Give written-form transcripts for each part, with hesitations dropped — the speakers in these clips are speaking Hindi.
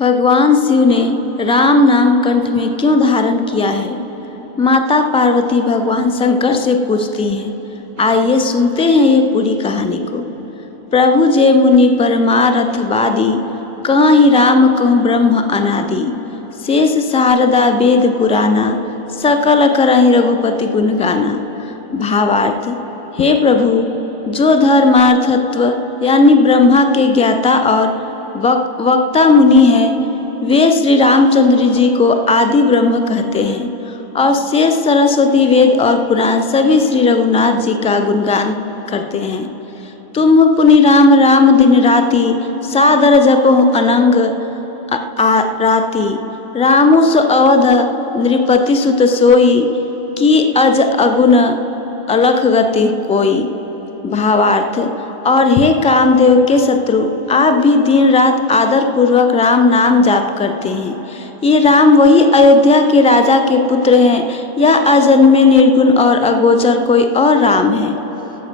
भगवान शिव ने राम नाम कंठ में क्यों धारण किया है? माता पार्वती भगवान शंकर से पूछती हैं। आइए सुनते हैं ये पूरी कहानी को। प्रभु जय मुनि परमारथवादी, कहहि राम कहु ब्रह्म अनादि। शेष शारदा वेद पुराना, सकल करहि रघुपति गुण गाना। भावार्थ, हे प्रभु, जो धर्मार्थत्व यानी ब्रह्मा के ज्ञाता और वक्ता मुनि है, वे श्री रामचंद्र जी को आदि ब्रह्म कहते हैं और शेष सरस्वती वेद और पुराण सभी श्री रघुनाथ जी का गुणगान करते हैं। तुम पुनि राम राम दिन राति, सादर जपहु अनंग राति। रामु सो अवध नृपति सुत सोई, की अज अगुन अलख गति कोई। भावार्थ, और हे कामदेव के शत्रु, आप भी दिन रात आदर पूर्वक राम नाम जाप करते हैं। ये राम वही अयोध्या के राजा के पुत्र हैं या अजन्मे निर्गुण और अगोचर कोई और राम है?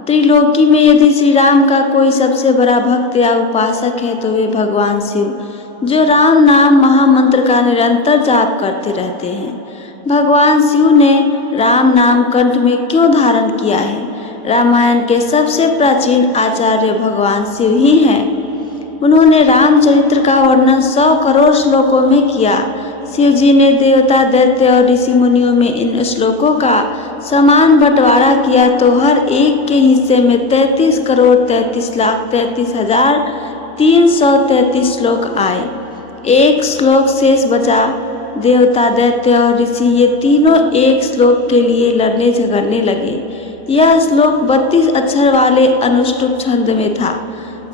त्रिलोकी में यदि श्री राम का कोई सबसे बड़ा भक्त या उपासक है तो वे भगवान शिव, जो राम नाम महामंत्र का निरंतर जाप करते रहते हैं। भगवान शिव ने राम नाम कंठ में क्यों धारण किया है? रामायण के सबसे प्राचीन आचार्य भगवान शिव ही हैं। उन्होंने रामचरित्र का वर्णन 100 करोड़ श्लोकों में किया। शिव जी ने देवता, दैत्य और ऋषि मुनियों में इन श्लोकों का समान बंटवारा किया तो हर एक के हिस्से में 33 करोड़ 33 लाख 33,333 श्लोक आए। एक श्लोक शेष बचा। देवता, दैत्य और ऋषि ये तीनों एक श्लोक के लिए लड़ने झगड़ने लगे। यह श्लोक 32 अक्षर वाले अनुष्टुप छंद में था।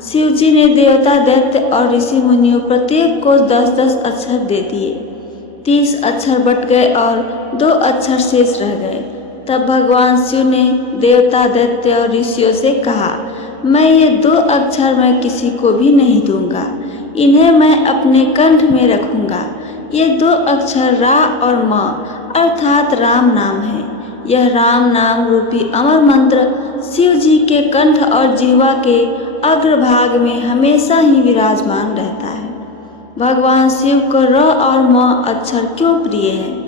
शिव जी ने देवता, दैत्य और ऋषि मुनियों प्रत्येक को 10-10 अक्षर दे दिए। 30 अक्षर बट गए और 2 अक्षर शेष रह गए। तब भगवान शिव ने देवता, दैत्य और ऋषियों से कहा, मैं ये 2 अक्षर मैं किसी को भी नहीं दूंगा, इन्हें मैं अपने कंठ में रखूंगा। ये 2 अक्षर रा और म अर्थात राम नाम है। यह राम नाम रूपी अमर मंत्र शिव जी के कंठ और जिह्वा के अग्रभाग में हमेशा ही विराजमान रहता है। भगवान शिव को र और म अक्षर क्यों प्रिय है?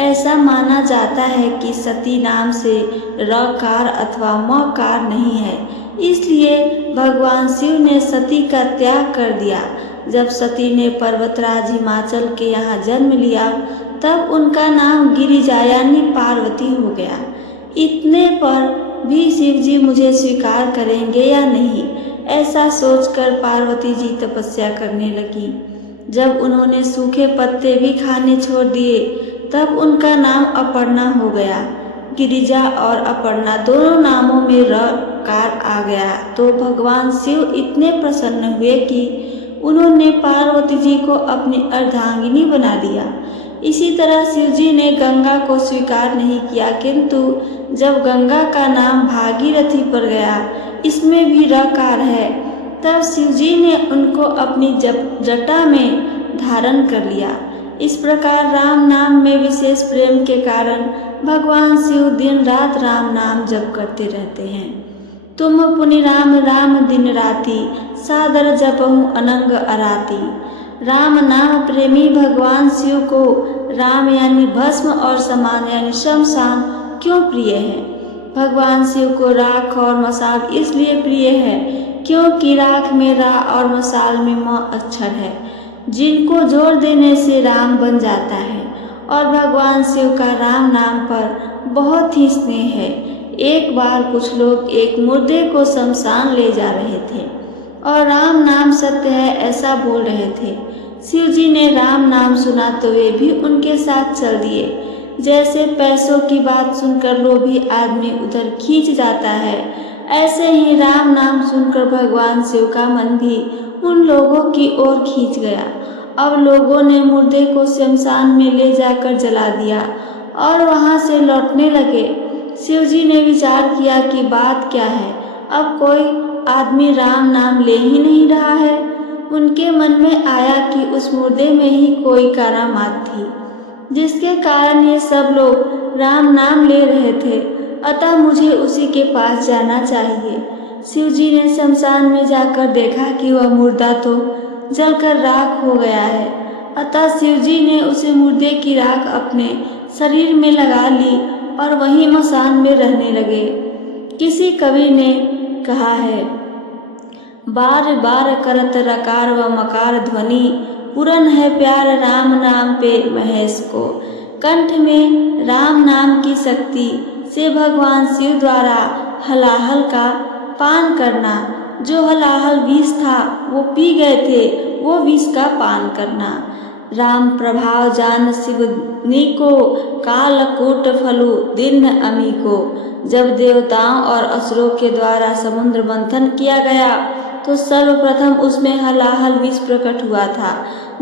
ऐसा माना जाता है कि सती नाम से रकार अथवा मकार नहीं है, इसलिए भगवान शिव ने सती का त्याग कर दिया। जब सती ने पर्वतराज हिमाचल के यहाँ जन्म लिया तब उनका नाम गिरिजा यानी पार्वती हो गया। इतने पर भी शिव जी मुझे स्वीकार करेंगे या नहीं, ऐसा सोचकर पार्वती जी तपस्या करने लगी। जब उन्होंने सूखे पत्ते भी खाने छोड़ दिए तब उनका नाम अपर्णा हो गया। गिरिजा और अपर्णा दोनों नामों में रकार आ गया तो भगवान शिव इतने प्रसन्न हुए कि उन्होंने पार्वती जी को अपनी अर्धांगिनी बना दिया। इसी तरह शिव जी ने गंगा को स्वीकार नहीं किया, किंतु जब गंगा का नाम भागीरथी पर गया, इसमें भी रकार है, तब शिव जी ने उनको अपनी जटा में धारण कर लिया। इस प्रकार राम नाम में विशेष प्रेम के कारण भगवान शिव दिन रात राम नाम जप करते रहते हैं। तुम पुनि राम राम दिन राति, सादर जपहु अनंग अराति। राम नाम प्रेमी भगवान शिव को राम यानी भस्म और समान यानी शमशान क्यों प्रिय है? भगवान शिव को राख और मसाल इसलिए प्रिय है क्योंकि राख में रा और मसाल में म अक्षर है, जिनको जोड़ देने से राम बन जाता है। और भगवान शिव का राम नाम पर बहुत ही स्नेह है। एक बार कुछ लोग एक मुर्दे को शमशान ले जा रहे थे और राम नाम सत्य है ऐसा बोल रहे थे। शिव जी ने राम नाम सुना तो वे भी उनके साथ चल दिए। जैसे पैसों की बात सुनकर लोभी आदमी उधर खींच जाता है, ऐसे ही राम नाम सुनकर भगवान शिव का मन भी उन लोगों की ओर खींच गया। अब लोगों ने मुर्दे को शमशान में ले जाकर जला दिया और वहां से लौटने लगे। शिव जी ने विचार किया कि बात क्या है, अब कोई आदमी राम नाम ले ही नहीं रहा है। उनके मन में आया कि उस मुर्दे में ही कोई करामात थी, जिसके कारण ये सब लोग राम नाम ले रहे थे, अतः मुझे उसी के पास जाना चाहिए। शिव जी ने शमशान में जाकर देखा कि वह मुर्दा तो जलकर राख हो गया है। अतः शिवजी ने उसे मुर्दे की राख अपने शरीर में लगा ली और वहीं मसान में रहने लगे। किसी कवि ने कहा है, बार बार करत रकार व मकार ध्वनि, पूरन है प्यार राम नाम पे महेश को। कंठ में राम नाम की शक्ति से भगवान शिव द्वारा हलाहल का पान करना, जो हलाहल विष था वो पी गए थे, वो विष का पान करना। राम प्रभाव जान शिवनी को, कालकूट फलु दीन अमी को। जब देवताओं और असुरों के द्वारा समुद्र मंथन किया गया तो सर्वप्रथम उसमें हलाहल विष प्रकट हुआ था,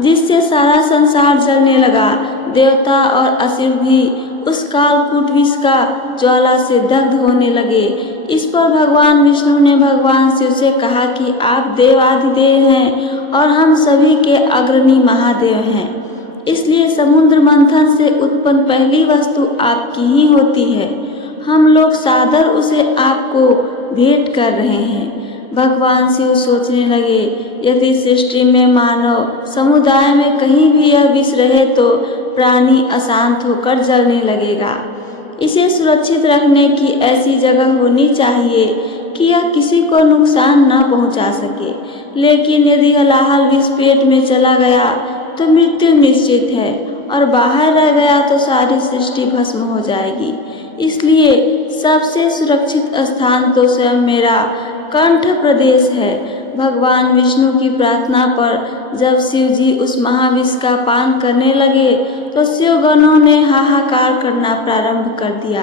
जिससे सारा संसार जलने लगा। देवता और असुर भी उस कालकूट विष का ज्वाला से दग्ध होने लगे। इस पर भगवान विष्णु ने भगवान शिव से कहा कि आप देवाधिदेव हैं और हम सभी के अग्रणी महादेव हैं, इसलिए समुद्र मंथन से उत्पन्न पहली वस्तु आपकी ही होती है। हम लोग सादर उसे आपको भेंट कर रहे हैं। भगवान शिव सोचने लगे, यदि सृष्टि में मानव समुदाय में कहीं भी यह विष रहे तो प्राणी अशांत होकर जलने लगेगा। इसे सुरक्षित रखने की ऐसी जगह होनी चाहिए कि यह किसी को नुकसान न पहुंचा सके। लेकिन यदि हलाहल विष पेट में चला गया तो मृत्यु निश्चित है और बाहर रह गया तो सारी सृष्टि भस्म हो जाएगी। इसलिए सबसे सुरक्षित स्थान तो स्वयं मेरा कंठ प्रदेश है। भगवान विष्णु की प्रार्थना पर जब शिव जी उस महाविष का पान करने लगे तो शिवगणों ने हाहाकार करना प्रारंभ कर दिया।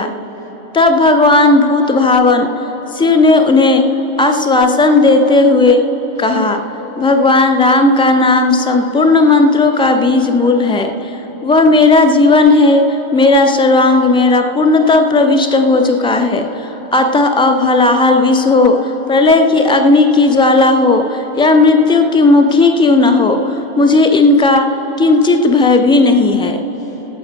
तब भगवान भूत भावन शिव ने उन्हें आश्वासन देते हुए कहा, भगवान राम का नाम संपूर्ण मंत्रों का बीज मूल है। वह मेरा जीवन है, मेरा सर्वांग मेरा पूर्णतः प्रविष्ट हो चुका है। अतः अब हलाहल विष हो, प्रलय की अग्नि की ज्वाला हो या मृत्यु की मुखी क्यों न हो, मुझे इनका किंचित भय भी नहीं है।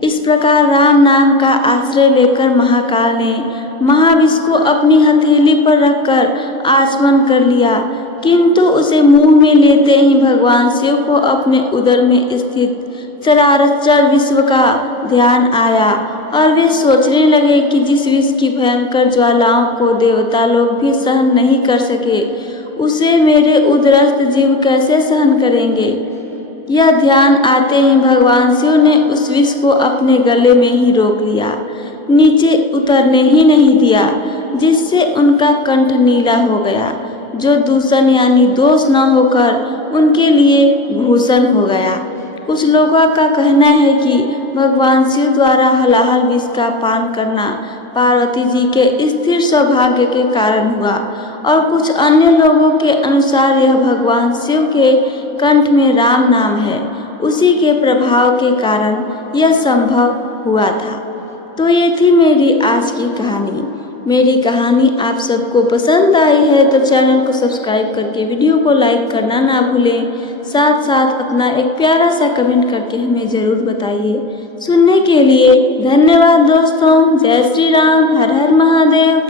इस प्रकार राम नाम का आश्रय लेकर महाकाल ने महाविष को अपनी हथेली पर रखकर आचमन कर लिया, किंतु उसे मुंह में लेते ही भगवान शिव को अपने उदर में स्थित चराचर विश्व का ध्यान आया और वे सोचने लगे कि जिस विष की भयंकर ज्वालाओं को देवता लोग भी सहन नहीं कर सके, उसे मेरे उदरस्थ जीव कैसे सहन करेंगे। यह ध्यान आते ही भगवान शिव ने उस विष को अपने गले में ही रोक लिया, नीचे उतरने ही नहीं दिया, जिससे उनका कंठ नीला हो गया, जो दूषण यानी दोष न होकर उनके लिए भूषण हो गया। कुछ लोगों का कहना है कि भगवान शिव द्वारा हलाहल विष का पान करना पार्वती जी के स्थिर सौभाग्य के कारण हुआ और कुछ अन्य लोगों के अनुसार यह भगवान शिव के कंठ में राम नाम है, उसी के प्रभाव के कारण यह संभव हुआ था। तो ये थी मेरी आज की कहानी। मेरी कहानी आप सबको पसंद आई है तो चैनल को सब्सक्राइब करके वीडियो को लाइक करना ना भूलें। साथ साथ अपना एक प्यारा सा कमेंट करके हमें ज़रूर बताइए। सुनने के लिए धन्यवाद दोस्तों। जय श्री राम, हर हर महादेव।